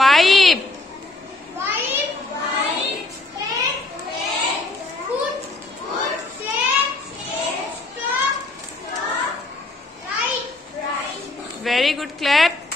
Wipe. Wipe. Wipe. Wet. Wet. Put. Put. Shake. Shake. Stop. Stop. Write. Write. Very good. Clap.